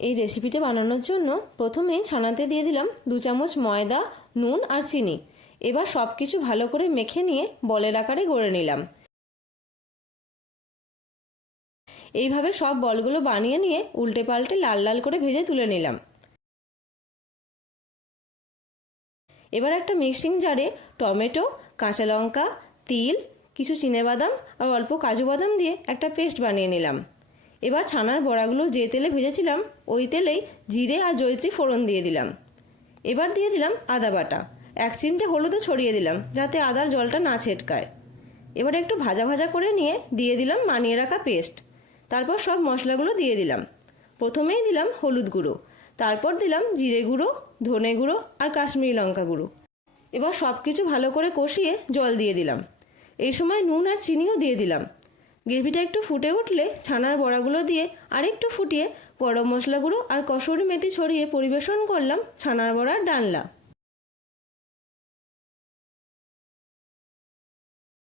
এই রেসিপিটা বানানোর জন্য প্রথমেই ছানাতে দিয়ে দিলাম 2 চামচ ময়দা, নুন আর চিনি। এবার সব কিছু ভালো করে মেখে নিয়ে বলের আকারে গড়ে নিলাম। এইভাবে সব বলগুলো বানিয়ে নিয়ে উল্টে পাল্টে লাল লাল করে ভেজে তুলে নিলাম। এবার একটা মিক্সিং জারে টমেটো, কাঁচা লঙ্কা, তিল, কিছু চিনেবাদাম আর অল্প কাজু বাদাম দিয়ে একটা পেস্ট বানিয়ে নিলাম। এবার ছানার বড়াগুলো যে তেলে ভেজেছিলাম ওই তেলেই জিরে আর জয়িত্রী ফোড়ন দিয়ে দিলাম। এবার দিয়ে দিলাম আদা বাটা, 1 চিমটে হলুদও ছড়িয়ে দিলাম যাতে আদার জলটা না ছেটকায়। এবার একটু ভাজা ভাজা করে নিয়ে দিয়ে দিলাম মানিয়ে রাখা পেস্ট। তারপর সব মশলাগুলো দিয়ে দিলাম। প্রথমেই দিলাম হলুদ গুঁড়ো, তারপর দিলাম জিরে গুঁড়ো, ধনে গুঁড়ো আর কাশ্মীরি লঙ্কা গুঁড়ো। এবার সব কিছু ভালো করে কষিয়ে জল দিয়ে দিলাম। এই সময় নুন আর চিনিও দিয়ে দিলাম। গ্রেভিটা একটু ফুটে উঠলে ছানার বড়াগুলো দিয়ে আরেকটু ফুটিয়ে গরম মশলা গুঁড়ো আর কসুরি মেথি ছড়িয়ে পরিবেশন করলাম ছানার বড়ার ডালনা।